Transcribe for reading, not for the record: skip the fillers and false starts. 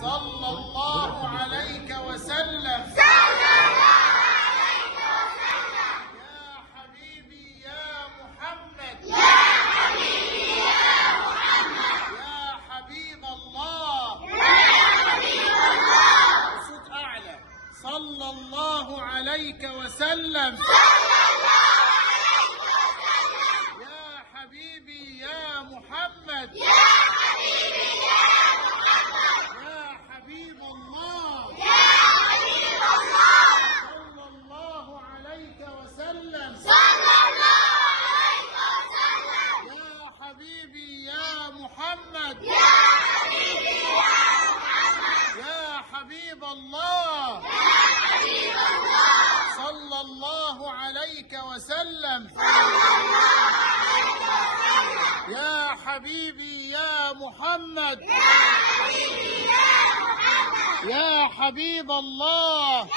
صلى الله عليك وسلم. يا حبيبي يا محمد. يا حبيب الله. صوت أعلى. صلى الله عليك وسلم. يا حبيبي يا محمد. يا حبيب الله. صلى الله عليك وسلم. يا حبيبي يا محمد. يا حبيب الله. صلى الله عليك وسلم. يا حبيبي يا محمد. يا حبيب الله.